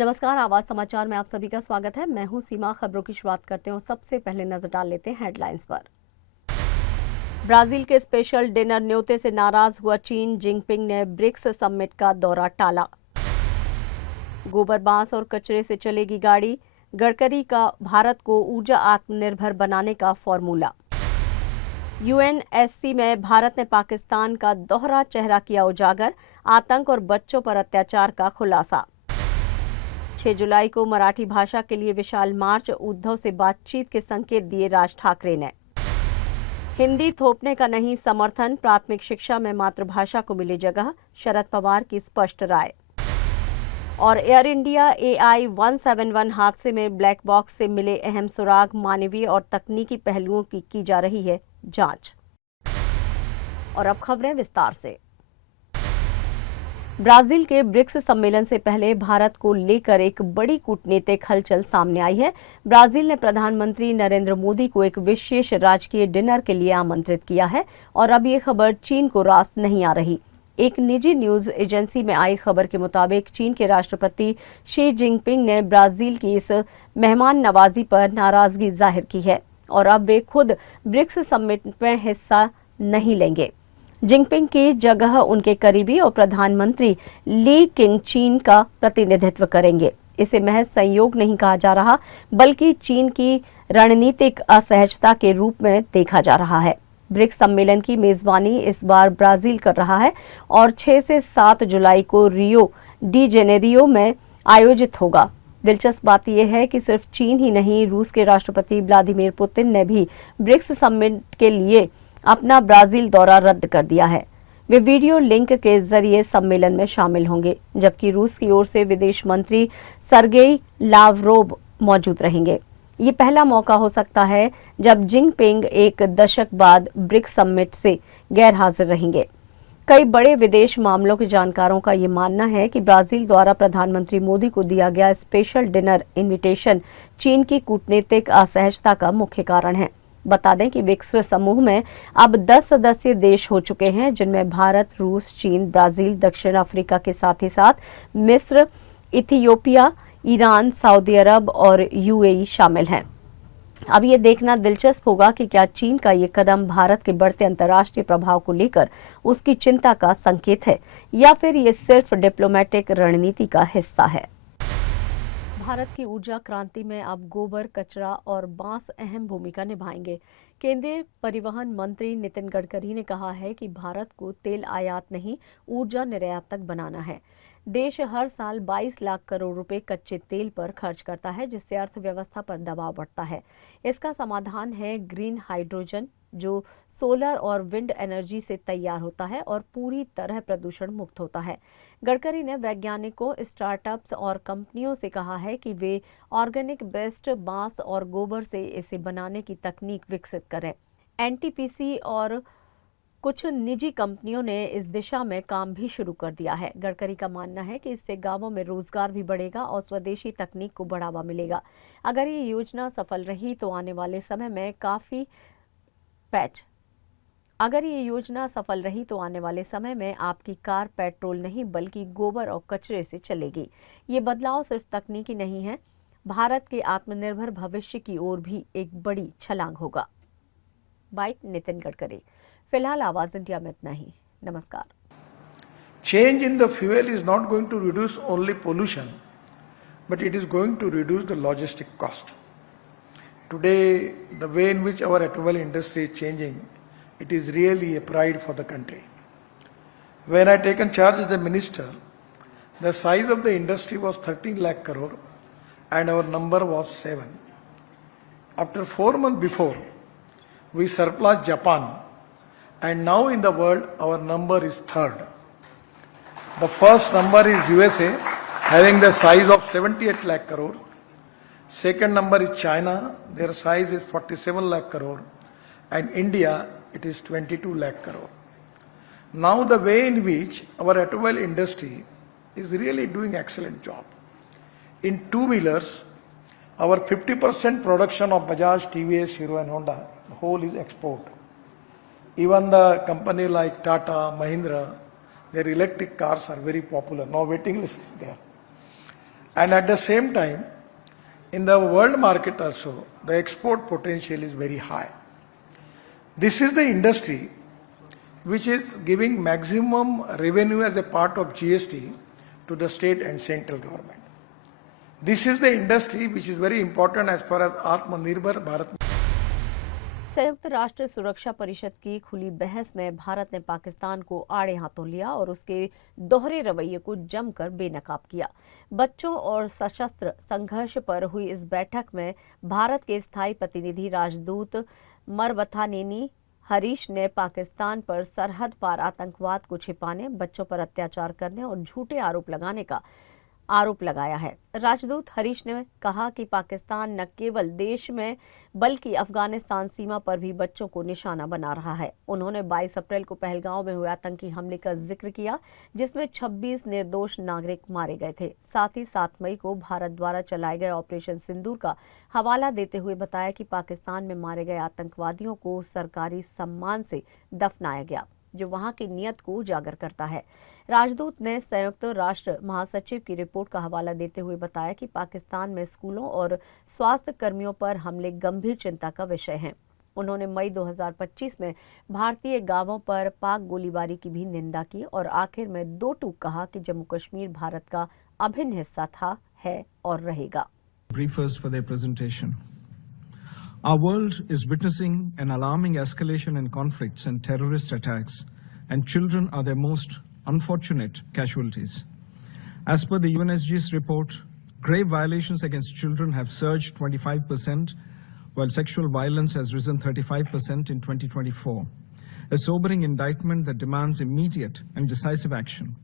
नमस्कार, आवाज समाचार में आप सभी का स्वागत है। मैं हूं सीमा। खबरों की शुरुआत करते हैं। सबसे पहले नजर डाल लेते हैं हेडलाइंस पर। ब्राजील के स्पेशल डिनर न्योते से नाराज हुआ चीन। जिनपिंग ने ब्रिक्स समिट का दौरा टाला। गोबर, बांस और कचरे से चलेगी गाड़ी। गडकरी का भारत को ऊर्जा आत्मनिर्भर बनाने का फॉर्मूला। यूएनएससी में भारत ने पाकिस्तान का दोहरा चेहरा किया उजागर। आतंक और बच्चों पर अत्याचार का खुलासा। 6 जुलाई को मराठी भाषा के लिए विशाल मार्च। उद्धव से बातचीत के संकेत दिए राज ठाकरे ने। हिंदी थोपने का नहीं समर्थन। प्राथमिक शिक्षा में मातृभाषा को मिले जगह। शरद पवार की स्पष्ट राय। और एयर इंडिया AI-171 हादसे में ब्लैक बॉक्स से मिले अहम सुराग। मानवीय और तकनीकी पहलुओं की जा रही है जांच। और अब खबरें विस्तार से। ब्राजील के ब्रिक्स सम्मेलन से पहले भारत को लेकर एक बड़ी कूटनीतिक हलचल सामने आई है। ब्राजील ने प्रधानमंत्री नरेंद्र मोदी को एक विशेष राजकीय डिनर के लिए आमंत्रित किया है और अब ये खबर चीन को रास नहीं आ रही। एक निजी न्यूज एजेंसी में आई खबर के मुताबिक चीन के राष्ट्रपति शी जिनपिंग ने ब्राजील की इस मेहमान नवाजी पर नाराजगी जाहिर की है और अब वे खुद ब्रिक्स समिट में हिस्सा नहीं लेंगे। जिनपिंग की जगह उनके करीबी और प्रधानमंत्री ली किंगचीन का प्रतिनिधित्व करेंगे। इसे महज संयोग नहीं कहा जा रहा, बल्कि चीन की रणनीतिक असहजता के रूप में देखा जा रहा है। ब्रिक्स सम्मेलन की मेजबानी इस बार ब्राजील कर रहा है और 6 से 7 जुलाई को रियो डी जेनेरियो में आयोजित होगा। दिलचस्प बात यह है कि सिर्फ चीन ही नहीं, रूस के राष्ट्रपति व्लादिमीर पुतिन ने भी ब्रिक्स समिट के लिए अपना ब्राजील दौरा रद्द कर दिया है। वे वीडियो लिंक के जरिए सम्मेलन में शामिल होंगे, जबकि रूस की ओर से विदेश मंत्री सर्गेई लावरोव मौजूद रहेंगे। ये पहला मौका हो सकता है जब जिनपिंग एक दशक बाद ब्रिक्स समिट से गैर हाजिर रहेंगे। कई बड़े विदेश मामलों के जानकारों का ये मानना है कि ब्राजील द्वारा प्रधानमंत्री मोदी को दिया गया स्पेशल डिनर इन्विटेशन चीन की कूटनीतिक असहजता का मुख्य कारण है। बता दें कि ब्रिक्स समूह में अब 10 सदस्य देश हो चुके हैं, जिनमें भारत, रूस, चीन, ब्राजील, दक्षिण अफ्रीका के साथ ही साथ मिस्र, इथियोपिया, ईरान, सऊदी अरब और यूएई शामिल हैं। अब ये देखना दिलचस्प होगा कि क्या चीन का ये कदम भारत के बढ़ते अंतर्राष्ट्रीय प्रभाव को लेकर उसकी चिंता का संकेत है या फिर ये सिर्फ डिप्लोमेटिक रणनीति का हिस्सा है। भारत की ऊर्जा क्रांति में अब गोबर, कचरा और बांस अहम भूमिका निभाएंगे। केंद्रीय परिवहन मंत्री नितिन गडकरी ने कहा है कि भारत को तेल आयात नहीं, ऊर्जा निर्यातक बनाना है। देश हर साल 22 लाख करोड़ रुपए कच्चे तेल पर खर्च करता है, जिससे अर्थव्यवस्था पर दबाव बढ़ता है। इसका समाधान है ग्रीन हाइड्रोजन, जो सोलर और विंड एनर्जी से तैयार होता है और पूरी तरह प्रदूषण मुक्त होता है। गडकरी ने वैज्ञानिकों, स्टार्टअप्स और कंपनियों से कहा है कि वे ऑर्गेनिक बेस्ड बांस और गोबर से इसे बनाने की तकनीक विकसित करें। एनटीपीसी और कुछ निजी कंपनियों ने इस दिशा में काम भी शुरू कर दिया है। गडकरी का मानना है कि इससे गांवों में रोजगार भी बढ़ेगा और स्वदेशी तकनीक को बढ़ावा मिलेगा। अगर ये योजना सफल रही तो आने वाले समय में आपकी कार पेट्रोल नहीं बल्कि गोबर और कचरे से चलेगी। ये बदलाव सिर्फ तकनीकी नहीं है, भारत के आत्मनिर्भर भविष्य की ओर भी एक बड़ी छलांग होगा। बाइट नितिन गडकरी। फिलहाल आवाज इंडिया में इतना ही। नमस्कार। Change in the fuel is not going to reduce only pollution, but it is going to reduce the logistic cost. Today, the way in which our automobile industry is changing, it is really a pride for the country. When I taken charge as the minister, the size of the industry was 13 lakh crore and our number was 7. After 4 months before, we surpassed Japan, and now in the world our number is third. The first number is USA, having the size of 78 lakh crore. Second number is China, their size is 47 lakh crore, and India, it is 22 lakh crore. Now the way in which our automobile industry is really doing excellent job. In two-wheelers, our 50% production of Bajaj, TVS, Hero and Honda, the whole is export. Even the company like Tata, Mahindra, their electric cars are very popular. Now waiting list is there. And at the same time, in the world market also, the export potential is very high. This is the industry which is giving maximum revenue as a part of GST to the state and central government. This is the industry which is very important as far as Atmanirbhar Bharat. संयुक्त राष्ट्र सुरक्षा परिषद की खुली बहस में भारत ने पाकिस्तान को आड़े हाथों लिया और उसके दोहरे रवैये को जमकर बेनकाब किया। बच्चों और सशस्त्र संघर्ष पर हुई इस बैठक में भारत के स्थायी प्रतिनिधि राजदूत मरवथानेनी हरीश ने पाकिस्तान पर सरहद पार आतंकवाद को छिपाने, बच्चों पर अत्याचार करने और झूठे आरोप लगाया है। राजदूत हरीश ने कहा कि पाकिस्तान न केवल देश में बल्कि अफगानिस्तान सीमा पर भी बच्चों को निशाना बना रहा है। उन्होंने 22 अप्रैल को पहलगांव में हुए आतंकी हमले का जिक्र किया, जिसमें 26 निर्दोष नागरिक मारे गए थे। साथ ही 7 मई को भारत द्वारा चलाए गए ऑपरेशन सिंदूर का हवाला देते हुए बताया कि पाकिस्तान में मारे गए आतंकवादियों को सरकारी सम्मान से दफनाया गया, जो वहां की नीयत को उजागर करता है। राजदूत ने संयुक्त राष्ट्र महासचिव की रिपोर्ट का हवाला देते हुए बताया कि पाकिस्तान में स्कूलों और स्वास्थ्य कर्मियों पर हमले गंभीर चिंता का विषय हैं। उन्होंने मई 2025 में भारतीय गांवों पर पाक गोलीबारी की भी निंदा की और आखिर में 2 टूक कहा कि जम्मू कश्मीर भारत का अभिन्न हिस्सा था, है और रहेगा। Briefers for their presentation. Our world is witnessing an alarming escalation in conflicts and terrorist attacks, and children are their most unfortunate casualties. As per the UNSG's report, grave violations against children have surged 25%, while sexual violence has risen 35% in 2024, a sobering indictment that demands immediate and decisive action.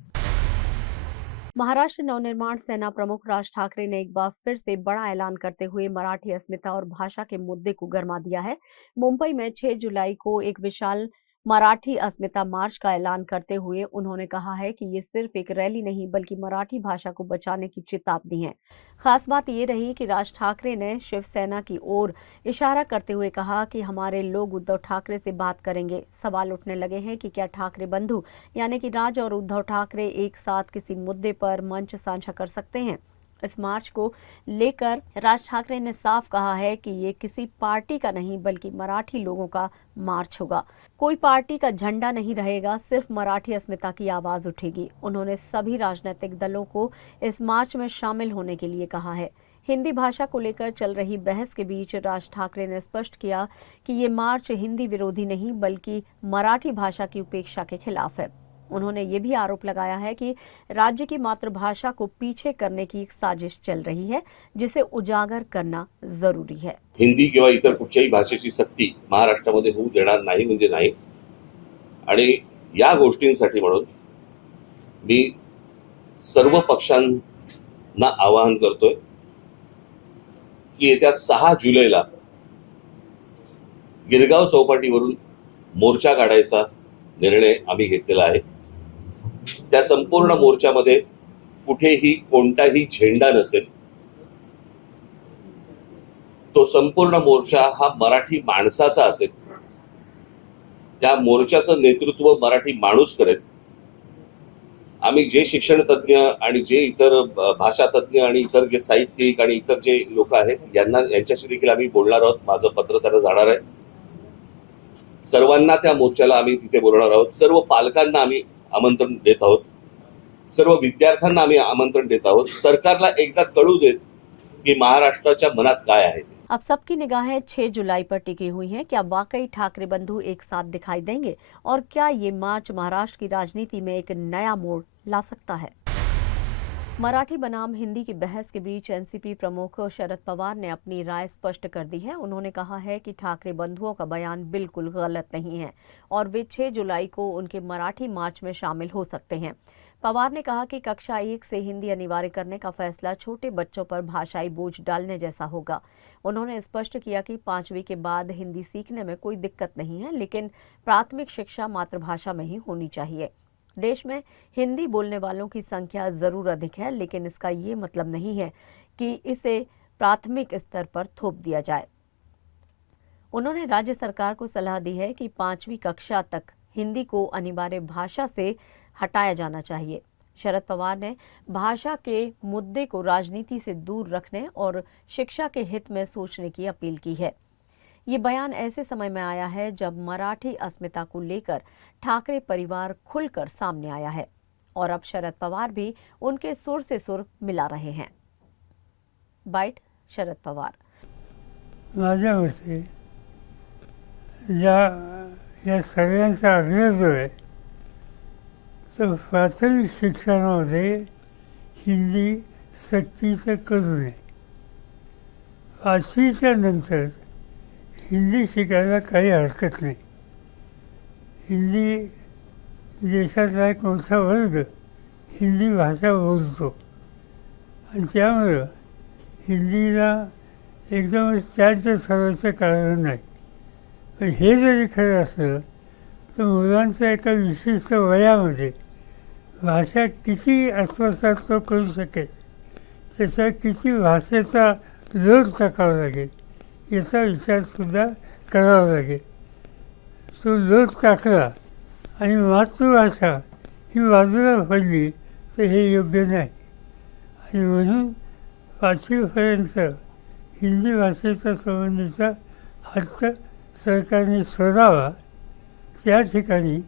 Maharashtra Navnirman सेना प्रमुख राज ठाकरे ने एक बार फिर से बड़ा ऐलान करते हुए मराठी अस्मिता और भाषा के मुद्दे को गरमा दिया है। मुंबई में 6 जुलाई को एक विशाल मराठी अस्मिता मार्च का ऐलान करते हुए उन्होंने कहा है कि ये सिर्फ एक रैली नहीं बल्कि मराठी भाषा को बचाने की चेतावनी है। खास बात ये रही कि राज ठाकरे ने शिवसेना की ओर इशारा करते हुए कहा कि हमारे लोग उद्धव ठाकरे से बात करेंगे। सवाल उठने लगे हैं कि क्या ठाकरे बंधु यानी कि राज और उद्धव ठाकरे एक साथ किसी मुद्दे पर मंच साझा कर सकते हैं। इस मार्च को लेकर राज ठाकरे ने साफ कहा है कि ये किसी पार्टी का नहीं बल्कि मराठी लोगों का मार्च होगा। कोई पार्टी का झंडा नहीं रहेगा, सिर्फ मराठी अस्मिता की आवाज उठेगी। उन्होंने सभी राजनीतिक दलों को इस मार्च में शामिल होने के लिए कहा है। हिंदी भाषा को लेकर चल रही बहस के बीच राज ठाकरे ने स्पष्ट किया कि ये मार्च हिंदी विरोधी नहीं बल्कि मराठी भाषा की उपेक्षा के खिलाफ है। उन्होंने ये भी आरोप लगाया है कि राज्य की मातृभाषा को पीछे करने की एक साजिश चल रही है, जिसे उजागर करना जरूरी है। हिंदी किंवा इतर कुठच्याही भाषेची सक्ती महाराष्ट्रामध्ये होऊ देणार नाही म्हणजे नाही। आणि या गोष्टींसाठी म्हणून मी सर्व पक्षांना आवाहन करतोय की येत्या 6 जुलैला गिरगाव चौपाटीवरून मोर्चा काढायचा निर्णय आम्ही घेतलेला आहे। त्या संपूर्ण मोर्चामध्ये कुठेही कोणताही झेंडा नसेल। तो संपूर्ण मोर्चा हा मराठी माणसाचा असेल। त्या मोर्चाचं नेतृत्व मराठी माणूस करेल। आम्ही जे शिक्षण तज्ञ आणि जे इतर भाषा तज्ञ आणि इतर जे साहित्यिक आणि इतर जे लोक आहेत यांच्याशी देखील आम्ही बोलणार आहोत। माझं पत्र त्यांना जाणार आहे। सर्वांना त्या मोर्चाला आम्ही तिथे बोलवणार आहोत। सर्व पालकांना आम्ही आमंत्रण देत आहोत। सर्व विद्यार्थ्यांना आम्ही आमंत्रण देत आहोत। सरकारला एकदा कळू देत की महाराष्ट्राच्या मनात काय आहे। अब सबकी निगाहें 6 जुलाई पर टिकी हुई हैं। क्या वाकई ठाकरे बंधु एक साथ दिखाई देंगे और क्या ये मार्च महाराष्ट्र की राजनीति में एक नया मोड़ ला सकता है? मराठी बनाम हिंदी की बहस के बीच एनसीपी प्रमुख शरद पवार ने अपनी राय स्पष्ट कर दी है। उन्होंने कहा है कि ठाकरे बंधुओं का बयान बिल्कुल गलत नहीं है और वे 6 जुलाई को उनके मराठी मार्च में शामिल हो सकते हैं। पवार ने कहा कि कक्षा 1 से हिंदी अनिवार्य करने का फैसला छोटे बच्चों पर भाषाई बोझ डालने जैसा होगा। उन्होंने स्पष्ट किया कि 5वीं के बाद हिंदी सीखने में कोई दिक्कत नहीं है, लेकिन प्राथमिक शिक्षा मातृभाषा में ही होनी चाहिए। देश में हिंदी बोलने वालों की संख्या जरूर अधिक है, लेकिन इसका ये मतलब नहीं है कि इसे प्राथमिक स्तर पर थोप दिया जाए। उन्होंने राज्य सरकार को सलाह दी है कि 5वीं कक्षा तक हिंदी को अनिवार्य भाषा से हटाया जाना चाहिए। शरद पवार ने भाषा के मुद्दे को राजनीति से दूर रखने और शिक्षा के हित में सोचने की अपील की है। ये बयान ऐसे समय में आया है जब मराठी अस्मिता को लेकर ठाकरे परिवार खुलकर सामने आया है और अब शरद पवार भी उनके सुर से सुर मिला रहे हैं। बाइट शरद पवार। माझ्या मते या सगळ्यांचा आग्रह जो आहे तो प्राथमिक शिक्षणामध्ये हिंदी सक्तीचं करू नये. 5वीच्या नंतर हिंदी शिकायला काही हरकत नाही. हिंदी देशातला एक मोठा वर्ग हिंदी भाषा बोलतो आणि त्यामुळं हिंदीला एकदमच त्यांचं ठरवायचं कारण नाही. पण हे जरी खरं असलं तर मुलांच्या एका विशिष्ट वयामध्ये भाषा किती आत्मसात तो करू शकेल, त्याचा किती भाषेचा लोट टाकावा लागेल याचा विचारसुद्धा करावा लागेल. तो लोट टाकला आणि मातृभाषा ही बाजूला पडली तर हे योग्य नाही. आणि म्हणून 5वीपर्यंत हिंदी भाषेचा संबंधीचा हट्ट सरकारने सोडावा. त्या ठिकाणी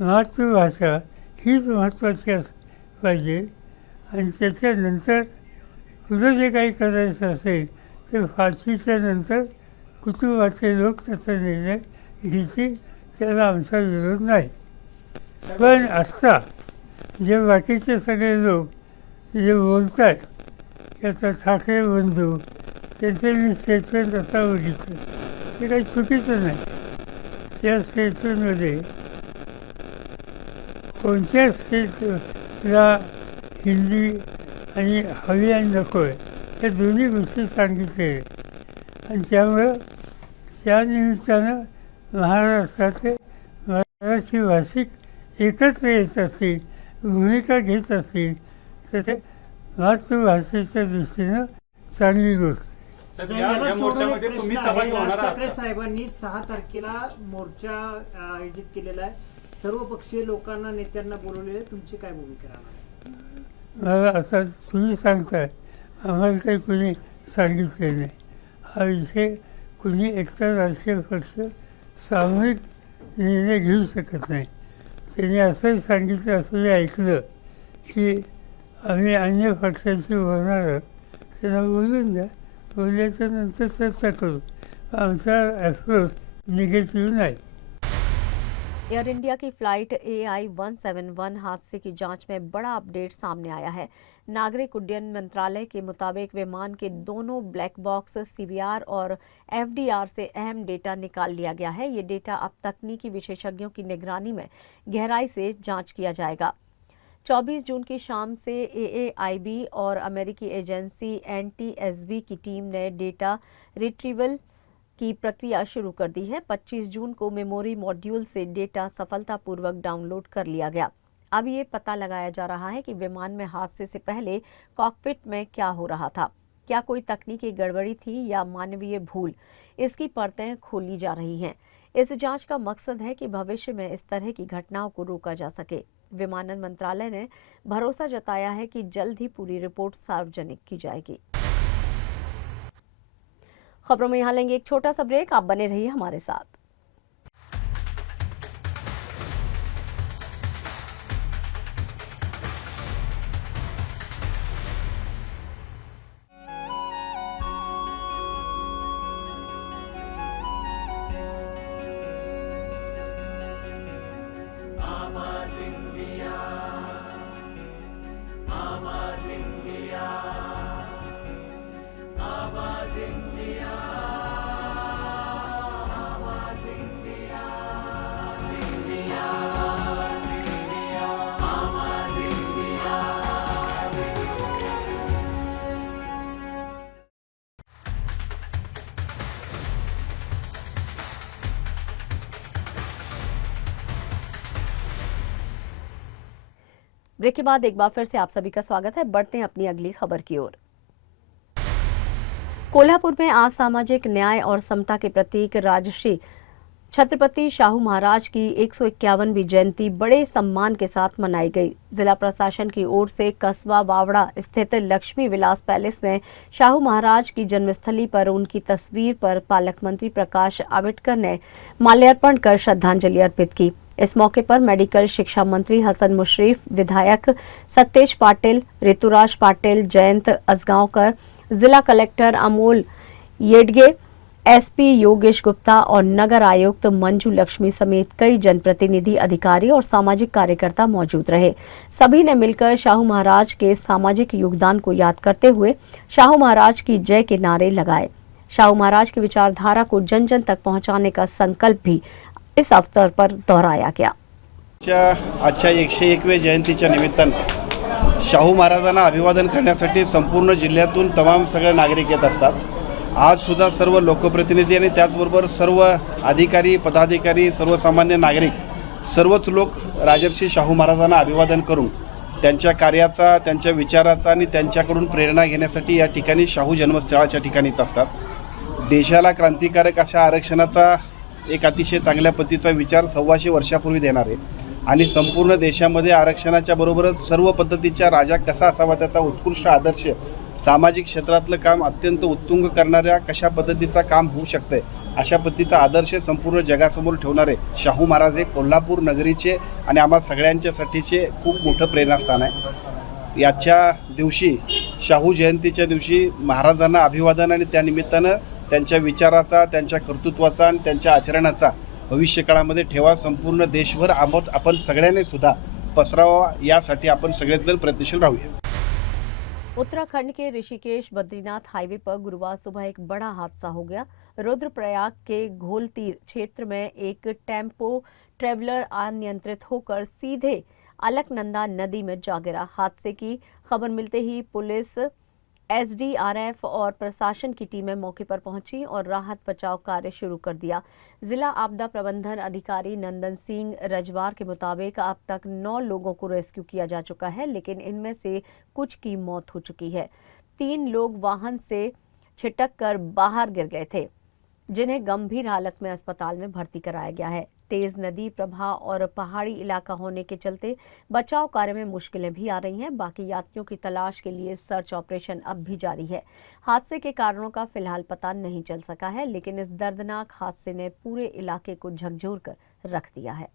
मातृभाषा हीच महत्त्वाची पाहिजे आणि त्याच्यानंतर पुढं जे काही करायचं असेल ते 5वीच्या नंतर कुटुंबाचे लोक त्याचा निर्णय घेतील. त्याला आमचा विरोध नाही. पण आत्ता जे बाकीचे सगळे लोक जे बोलत आहेत त्याचा ठाकरे बंधू त्याचे मी स्टेटमेंट आता बघितलं ते काही चुकीचं नाही. त्या स्टेटमेंटमध्ये कोणत्या स्टेटला हिंदी आणि हवी आणि नको आहे या दोन्ही गोष्टी सांगितले आणि त्यामुळं त्या निमित्तानं महाराष्ट्रातले मराठी भाषिक एकत्र येत असतील, भूमिका घेत असतील तर ते मातृभाषेच्या दृष्टीनं चांगली गोष्ट. या मोर्चामध्ये तुम्ही सहभागी होणार आहात? राज ठाकरे साहेबांनी 6 तारखेला मोर्चा आयोजित केलेला आहे. सर्व पक्षीय लोकांना नेत्यांना बोलवलेले, तुमची काय भूमिका राहणार? मला आता तुम्ही सांगताय, आम्हाला काही कुणी सांगितले नाही. हा विषय कुणी एकटा राजकीय पक्ष सामूहिक निर्णय घेऊ शकत नाही. त्यांनी असंही सांगितलं असं मी ऐकलं की आम्ही अन्य पक्षांशी बोलणार आहोत, त्यांना बोलून द्या, बोलल्याच्या नंतर चर्चा करू. आमचा अप्रोच निगेटिव्ह नाही. एयर इंडिया की फ्लाइट AI-171 हादसे की जांच में बड़ा अपडेट सामने आया है। नागरिक उड्डयन मंत्रालय के मुताबिक विमान के दोनों ब्लैक बॉक्स CBR और FDR से अहम डेटा निकाल लिया गया है। ये डेटा अब तकनीकी विशेषज्ञों की निगरानी में गहराई से जांच किया जाएगा। 24 जून की शाम से AAIB और अमेरिकी एजेंसी NTSB की टीम ने डेटा रिट्रीवल की प्रक्रिया शुरू कर दी है। 25 जून को मेमोरी मॉड्यूल से डेटा सफलतापूर्वक डाउनलोड कर लिया गया। अब ये पता लगाया जा रहा है कि विमान में हादसे से पहले कॉकपिट में क्या हो रहा था। क्या कोई तकनीकी गड़बड़ी थी या मानवीय भूल? इसकी परतें खोली जा रही हैं। इस जांच का मकसद है कि भविष्य में इस तरह की घटनाओं को रोका जा सके। विमानन मंत्रालय ने भरोसा जताया है कि जल्द ही पूरी रिपोर्ट सार्वजनिक की जाएगी। खबरों में यहाँ लेंगे एक छोटा सा ब्रेक, आप बने रहिए हमारे साथ। ब्रेक के बाद एक बार फिर से आप सभी का स्वागत है। बढ़ते हैं अपनी अगली खबर की ओर। कोल्हापुर में आज सामाजिक न्याय और समता के प्रतीक राजश्री छत्रपति शाहू महाराज की 151वीं जयंती बड़े सम्मान के साथ मनाई गई। जिला प्रशासन की ओर से कस्बा बावड़ा स्थित लक्ष्मी विलास पैलेस में शाहू महाराज की जन्मस्थली पर उनकी तस्वीर पर पालक मंत्री प्रकाश आंबेडकर ने माल्यार्पण कर श्रद्धांजलि अर्पित की। इस मौके पर मेडिकल शिक्षा मंत्री हसन मुशर्रफ, विधायक सतेज पाटिल, ऋतुराज पाटिल, जयंत असगांवकर, जिला कलेक्टर अमोल येडगे, एसपी योगेश गुप्ता और नगर आयुक्त मंजू लक्ष्मी समेत कई जनप्रतिनिधि, अधिकारी और सामाजिक कार्यकर्ता मौजूद रहे। सभी ने मिलकर शाहू महाराज के सामाजिक योगदान को याद करते हुए शाहू महाराज की जय के नारे लगाए। शाहू महाराज की विचारधारा को जन जन तक पहुंचाने का संकल्प भी इस अवसर पर दोहराया गया। आजच्या 101व्या जयंतीच्या निमित्तानं शाहू महाराजांना अभिवादन करण्यासाठी संपूर्ण जिल्ह्यातून तमाम सगळे नागरिक येत असतात। आज सुद्धा सर्व लोकप्रतिनिधी आणि त्याचबरोबर सर्व अधिकारी, पदाधिकारी, सर्वसामान्य नागरिक सर्वच लोक राजर्षी शाहू महाराजांना अभिवादन करून त्यांच्या कार्याचा, त्यांच्या विचाराचा आणि त्यांच्याकडून प्रेरणा घेण्यासाठी या ठिकाणी शाहू जन्मस्थळाच्या ठिकाणी येत असतात। देशाला क्रांतिकारक अशा आरक्षणाचा एक अतिशय चांगल्या पद्धतीचा विचार 125 वर्षापूर्वी देणार आहे आणि संपूर्ण देशामध्ये आरक्षणाच्या बरोबरच सर्व पद्धतीच्या राजा कसा असावा त्याचा उत्कृष्ट आदर्श, सामाजिक क्षेत्रातलं काम अत्यंत उत्तुंग करणाऱ्या कशा पद्धतीचा काम होऊ शकते अशा पद्धतीचा आदर्श संपूर्ण जगासमोर ठेवणारे शाहू महाराज हे कोल्हापूर नगरीचे आणि आम्हा सगळ्यांच्यासाठीचे खूप मोठं प्रेरणास्थान आहे। याच्या दिवशी शाहू जयंतीच्या दिवशी महाराजांना अभिवादन आणि त्यानिमित्तानं त्यांच्या विचाराचा, त्यांच्या कर्तृत्वाचा आणि त्यांच्या आचरणाचा भविष्यकाळामध्ये ठेवा संपूर्ण देशभर आपण सगळ्यांनी सुद्धा पसरावा, यासाठी आपण सगळेजण प्रयत्नशील राहूया। उत्तराखंड के ऋषिकेश बद्रीनाथ हाईवे पर गुरुवार सुबह एक बड़ा हादसा हो गया। रुद्रप्रयाग के घोलतीर क्षेत्र में एक टेम्पो ट्रेवलर अनियंत्रित होकर सीधे अलकनंदा नदी में जा गिरा। हादसे की खबर मिलते ही पुलिस, एसडीआरएफ और प्रशासन की टीमें मौके पर पहुंची और राहत बचाव कार्य शुरू कर दिया। जिला आपदा प्रबंधन अधिकारी नंदन सिंह रजवार के मुताबिक अब तक 9 लोगों को रेस्क्यू किया जा चुका है, लेकिन इनमें से कुछ की मौत हो चुकी है। 3 लोग वाहन से छिटक कर बाहर गिर गए थे, जिन्हें गंभीर हालत में अस्पताल में भर्ती कराया गया है। तेज नदी प्रवाह और पहाड़ी इलाका होने के चलते बचाव कार्य में मुश्किलें भी आ रही हैं। बाकी यात्रियों की तलाश के लिए सर्च ऑपरेशन अब भी जारी है। हादसे के कारणों का फिलहाल पता नहीं चल सका है, लेकिन इस दर्दनाक हादसे ने पूरे इलाके को झकझोर कर रख दिया है।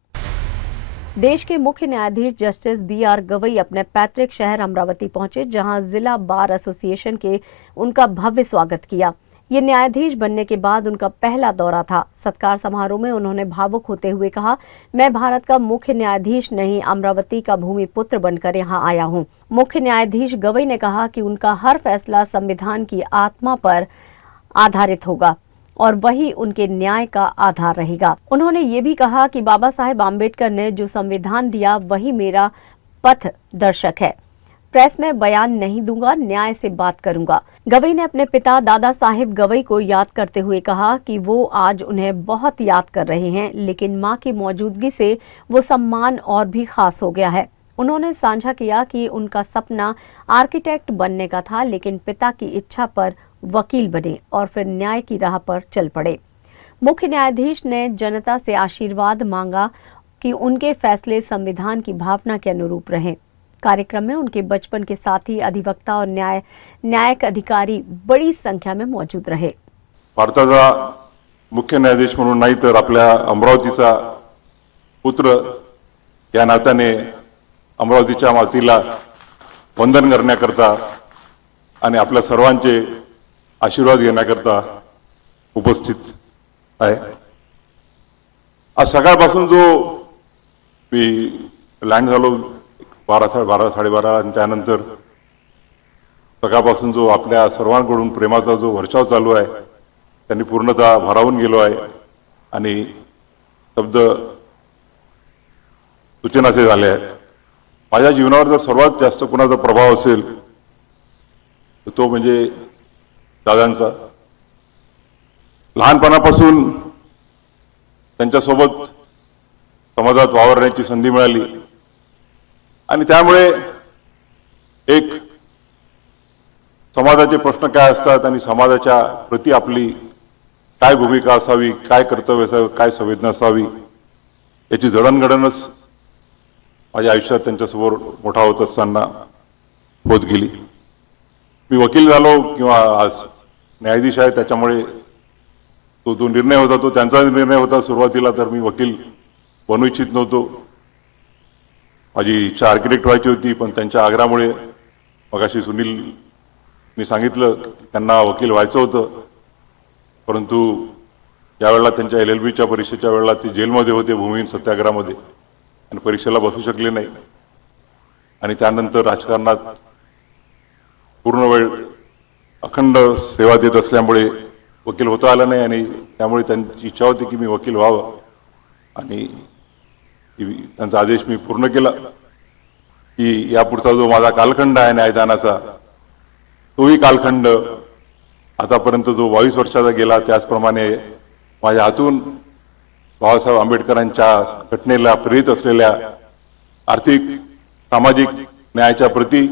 देश के मुख्य न्यायाधीश जस्टिस BR गवई अपने पैतृक शहर अमरावती पहुंचे, जहां जिला बार एसोसिएशन के उनका भव्य स्वागत किया। ये न्यायाधीश बनने के बाद उनका पहला दौरा था। सत्कार समारोह में उन्होंने भावुक होते हुए कहा, मैं भारत का मुख्य न्यायाधीश नहीं, अमरावती का भूमिपुत्र बनकर यहाँ आया हूँ। मुख्य न्यायाधीश गवई ने कहा कि उनका हर फैसला संविधान की आत्मा पर आधारित होगा और वही उनके न्याय का आधार रहेगा। उन्होंने ये भी कहा कि बाबा साहेब आम्बेडकर ने जो संविधान दिया वही मेरा पथ दर्शक है। प्रेस में बयान नहीं दूंगा, न्याय से बात करूंगा। गवई ने अपने पिता दादा साहेब गवई को याद करते हुए कहा कि वो आज उन्हें बहुत याद कर रहे हैं, लेकिन मां की मौजूदगी से वो सम्मान और भी खास हो गया है। उन्होंने साझा किया कि उनका सपना आर्किटेक्ट बनने का था, लेकिन पिता की इच्छा पर वकील बने और फिर न्याय की राह पर चल पड़े। मुख्य न्यायाधीश ने जनता से आशीर्वाद मांगा कि उनके फैसले संविधान की भावना के अनुरूप रहें। कार्यक्रम में उनके बचपन के साथी, अधिवक्ता और न्यायिक अधिकारी बड़ी संख्या में मौजूद रहे। भारताचा मुख्य न्यायाधीश म्हणून नाही तर आपल्या अमरावतीचा पुत्र या नात्याने अमरावतीच्या मातीला वंदन करण्याकरता आणि आपल्या सर्वांचे आशीर्वाद घेण्याकरता उपस्थित आहे। आज सकाळपासून जो मी लँड झालो 12 साडेबारा आणि त्यानंतर सकाळपासून जो आपल्या सर्वांकडून प्रेमाचा जो वर्षाव चालू आहे त्यांनी पूर्णतः भारावून गेलो आहे आणि शब्द सूचनाचे झाले आहेत। माझ्या जीवनावर जर सर्वात जास्त कोणाचा प्रभाव असेल तर तो म्हणजे दादांचा। लहानपणापासून त्यांच्यासोबत समाजात वावरण्याची संधी मिळाली आणि त्यामुळे एक समाजाचे प्रश्न काय असतात आणि समाजाच्या प्रती आपली काय भूमिका असावी, काय कर्तव्य असावं, काय संवेदना असावी याची जडणघडणच माझ्या आयुष्यात त्यांच्यासमोर मोठा होत असताना होत गेली. मी वकील झालो किंवा आज न्यायाधीश आहे, त्याच्यामुळे तो निर्णय होता, तो त्यांचा निर्णय होता. सुरुवातीला तर मी वकील बनू इच्छित नव्हतो. माझी इच्छा आर्किटेक्ट व्हायची होती, पण त्यांच्या आग्रहामुळे मगाशी सुनीलनी सांगितलं त्यांना वकील व्हायचं होतं, परंतु यावेळेला त्यांच्या LLBच्या परीक्षेच्या वेळेला ते जेलमध्ये होते, भूमिहीन सत्याग्रहामध्ये, आणि परीक्षेला बसू शकले नाही. आणि त्यानंतर राजकारणात पूर्ण वेळ अखंड सेवा देत असल्यामुळे वकील होता आला नाही, आणि त्यामुळे त्यांची इच्छा होती की मी वकील व्हावं, आणि त्यांचा आदेश मी पूर्ण केला की यापुढचा जो माझा कालखंड आहे न्यायदानाचा, तोही कालखंड आतापर्यंत जो 22 वर्षाचा गेला, त्याचप्रमाणे माझ्या हातून बाबासाहेब आंबेडकरांच्या घटनेला प्रेरित असलेल्या आर्थिक सामाजिक न्यायाच्या प्रती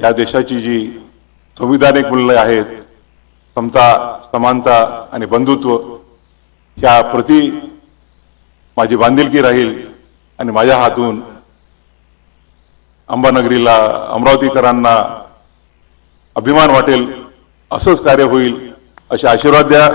या देशाची जी संविधानिक मूल्ये आहेत, समता, समानता आणि बंधुत्व, या प्रती माझी बांधिलकी राहील, आणि माझ्या हातून अंबानगरीला, अमरावतीकरांना अभिमान वाटेल असंच कार्य होईल, असे आशीर्वाद द्या.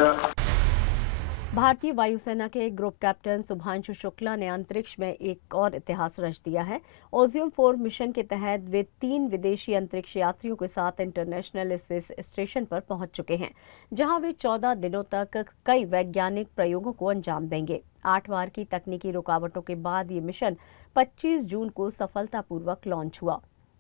भारतीय वायुसेना के ग्रुप कैप्टन शुभांशु शुक्ला ने अंतरिक्ष में एक और इतिहास रच दिया है. ओजियम 4 मिशन के तहत वे 3 विदेशी अंतरिक्ष यात्रियों के साथ इंटरनेशनल स्पेस स्टेशन पर पहुंच चुके हैं, जहां वे 14 दिनों तक कई वैज्ञानिक प्रयोगों को अंजाम देंगे. 8 बार की तकनीकी रुकावटों के बाद ये मिशन 25 जून को सफलतापूर्वक लॉन्च हुआ.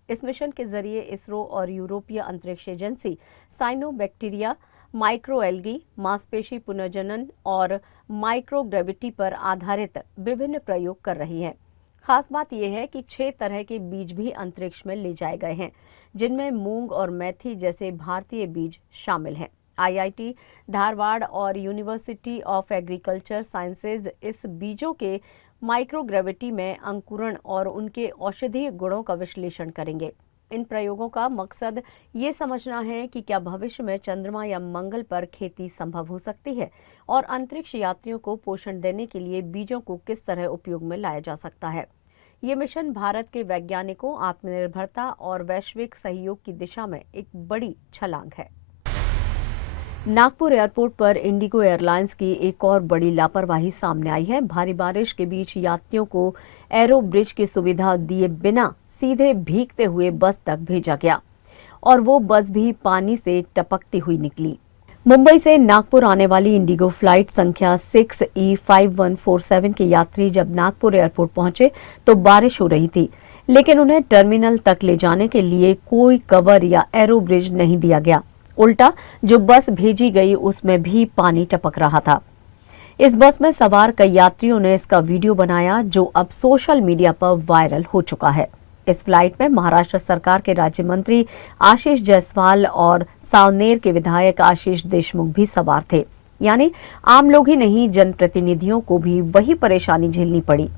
इस मिशन के जरिए इसरो और यूरोपीय अंतरिक्ष एजेंसी साइनोबैक्टीरिया, माइक्रोएल्गी, मांसपेशी पुनर्जनन और माइक्रोग्रेविटी पर आधारित विभिन्न प्रयोग कर रही है. खास बात यह है कि 6 तरह के बीज भी अंतरिक्ष में ले जाए गए हैं, जिनमें मूंग और मेथी जैसे भारतीय बीज शामिल हैं. IIT धारवाड़ और यूनिवर्सिटी ऑफ एग्रीकल्चर साइंसेज इस बीजों के माइक्रोग्रेविटी में अंकुरण और उनके औषधीय गुणों का विश्लेषण करेंगे. इन प्रयोगों का मकसद ये समझना है कि क्या भविष्य में चंद्रमा या मंगल पर खेती संभव हो सकती है, और अंतरिक्ष यात्रियों को पोषण देने के लिए बीजों को किस तरह उपयोग में लाया जा सकता है. ये मिशन भारत के वैज्ञानिकों, आत्मनिर्भरता और वैश्विक सहयोग की दिशा में एक बड़ी छलांग है. नागपुर एयरपोर्ट पर इंडिगो एयरलाइंस की एक और बड़ी लापरवाही सामने आई है. भारी बारिश के बीच यात्रियों को एरो ब्रिज की सुविधा दिए बिना सीधे भीगते हुए बस तक भेजा गया, और वो बस भी पानी से टपकती हुई निकली. मुंबई से नागपुर आने वाली इंडिगो फ्लाइट संख्या 6E5147 के यात्री जब नागपुर एयरपोर्ट पहुंचे तो बारिश हो रही थी, लेकिन उन्हें टर्मिनल तक ले जाने के लिए कोई कवर या एरो ब्रिज नहीं दिया गया. उल्टा जो बस भेजी गई उसमें भी पानी टपक रहा था. इस बस में सवार कई यात्रियों ने इसका वीडियो बनाया, जो अब सोशल मीडिया पर वायरल हो चुका है. इस फ्लाइट में महाराष्ट्र सरकार के राज्य मंत्री आशीष जायसवाल और सावनेर के विधायक आशीष देशमुख भी सवार थे. यानी आम लोग ही नहीं, जनप्रतिनिधियों को भी वही परेशानी झेलनी पड़ी.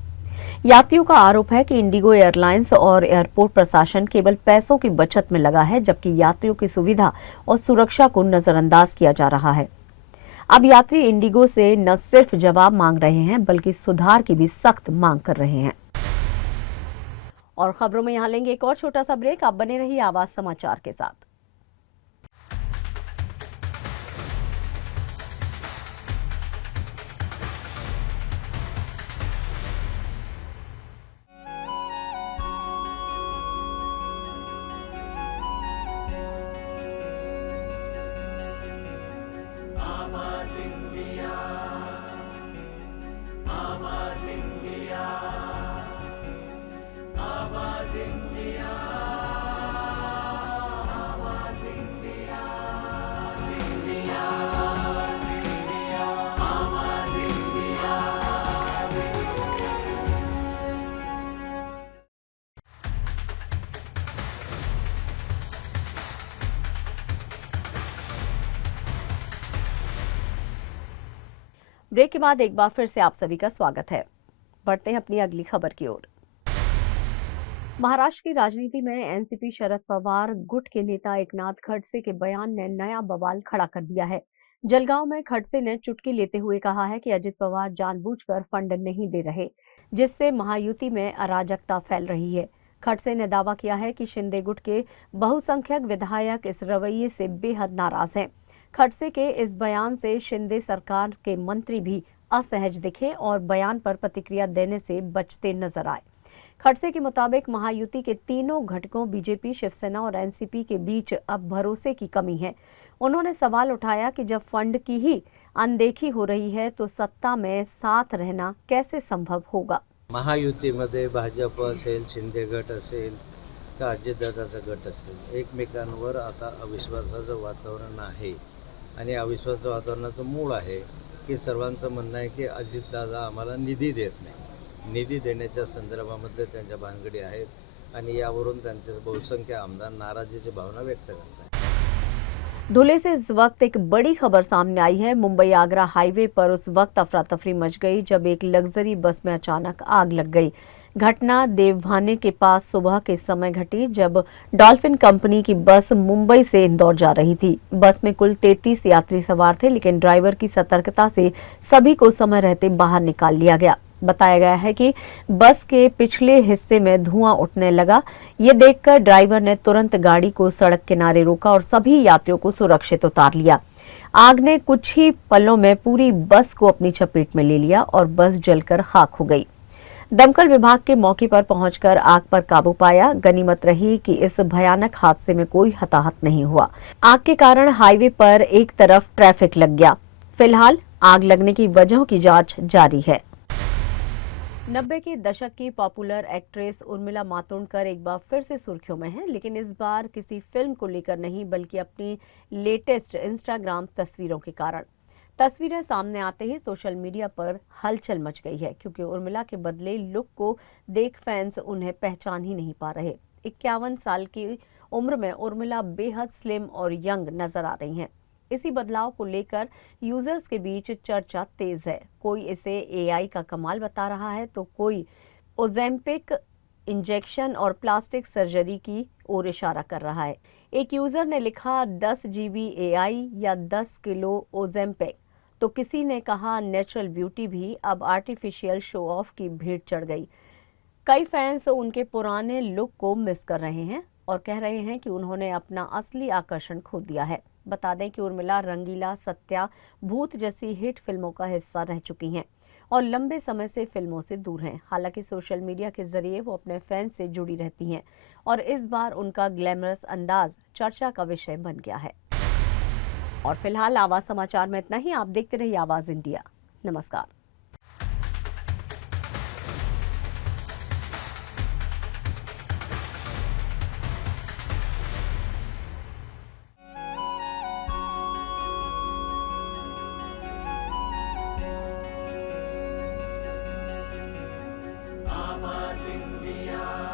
यात्रियों का आरोप है कि इंडिगो एयरलाइंस और एयरपोर्ट प्रशासन केवल पैसों की बचत में लगा है, जबकि यात्रियों की सुविधा और सुरक्षा को नजरअंदाज किया जा रहा है. अब यात्री इंडिगो से न सिर्फ जवाब मांग रहे हैं, बल्कि सुधार की भी सख्त मांग कर रहे हैं. और खबरों में यहाँ लेंगे एक और छोटा सा ब्रेक. आप बने रहिए आवाज समाचार के साथ. ब्रेक के बाद एक बार फिर से आप सभी का स्वागत है. बढ़ते हैं अपनी अगली खबर की ओर. महाराष्ट्र की राजनीति में एनसीपी शरद पवार गुट के नेता एकनाथ खडसे के बयान ने नया बवाल खड़ा कर दिया है. जलगांव में खड़से ने चुटकी लेते हुए कहा है कि अजित पवार जानबूझकर फंड नहीं दे रहे, जिससे महायुति में अराजकता फैल रही है। खड़से ने दावा किया है कि शिंदे गुट के बहुसंख्यक विधायक इस रवैये से बेहद नाराज हैं। खड़से के इस बयान से शिंदे सरकार के मंत्री भी असहज दिखे और बयान पर प्रतिक्रिया देने से बचते नजर आए। खड़से के मुताबिक महायुति के तीनों घटकों बीजेपी, शिवसेना और एनसीपी के बीच अब भरोसे की कमी है। उन्होंने सवाल उठाया कि जब फंड की ही अनदेखी हो रही है तो सत्ता में साथ रहना कैसे संभव होगा। महायुतीमध्ये भाजप असेल, शिंदे गट असेल का अजितदादाचा गट असेल, एकमेकांवर आता अविश्वासाचं वातावरण आहे आणि अविश्वासाचं वातावरणाचं मूळ आहे की सर्वांचं म्हणणं आहे की अजितदादा आम्हाला निधी देत नाही। निधी देण्याच्या संदर्भामध्ये त्यांच्या भानगडी आहेत आणि यावरून त्यांचे बहुसंख्य आमदार नाराजीची भावना व्यक्त करतात। धुले से इस वक्त एक बड़ी खबर सामने आई है। मुंबई आगरा हाईवे पर उस वक्त अफरा तफरी मच गई जब एक लग्जरी बस में अचानक आग लग गई। घटना देवभाने के पास सुबह के समय घटी जब डॉल्फिन कंपनी की बस मुंबई से इंदौर जा रही थी। बस में कुल 33 यात्री सवार थे, लेकिन ड्राइवर की सतर्कता से सभी को समय रहते बाहर निकाल लिया गया। बताया गया है कि बस के पिछले हिस्से में धुआं उठने लगा। ये देखकर ड्राइवर ने तुरंत गाड़ी को सड़क किनारे रोका और सभी यात्रियों को सुरक्षित उतार लिया। आग ने कुछ ही पलों में पूरी बस को अपनी चपेट में ले लिया और बस जलकर खाक हो गई। दमकल विभाग के मौके पर पहुंचकर आग पर काबू पाया। गनीमत रही कि इस भयानक हादसे में कोई हताहत नहीं हुआ। आग के कारण हाईवे पर एक तरफ ट्रैफिक लग गया। फिलहाल आग लगने की वजहों की जांच जारी है। 90 के दशक की पॉपुलर एक्ट्रेस उर्मिला मातोंडकर एक बार फिर से सुर्खियों में है, लेकिन इस बार किसी फिल्म को लेकर नहीं बल्कि अपनी लेटेस्ट इंस्टाग्राम तस्वीरों के कारण। तस्वीरें सामने आते ही सोशल मीडिया पर हलचल मच गई है, क्योंकि उर्मिला के बदले लुक को देख फैंस उन्हें पहचान ही नहीं पा रहे। 51 साल की उम्र में उर्मिला बेहद स्लिम और यंग नजर आ रही हैं। इसी बदलाव को लेकर यूजर्स के बीच चर्चा तेज है। कोई इसे एआई का कमाल बता रहा है तो कोई ओजेम्पिक इंजेक्शन और प्लास्टिक सर्जरी की ओर इशारा कर रहा है। एक यूजर ने लिखा 10 GB एआई या 10 किलो ओजेम्पिक, तो किसी ने कहा नेचुरल ब्यूटी भी अब आर्टिफिशियल शो ऑफ की भीड़ चढ़ गई। कई फैंस उनके पुराने लुक को मिस कर रहे हैं और कह रहे हैं कि उन्होंने अपना असली आकर्षण खो दिया है। बता दें कि उर्मिला रंगीला, सत्या, भूत जैसी हिट फिल्मों का हिस्सा रह चुकी हैं और लंबे समय से फिल्मों से दूर हैं। हालांकि सोशल मीडिया के जरिए वो अपने फैंस से जुड़ी रहती हैं और इस बार उनका ग्लैमरस अंदाज चर्चा का विषय बन गया है। और फिलहाल आवाज समाचार में इतना ही। आप देखते रहिए आवाज इंडिया। नमस्कार। आवाज इंडिया।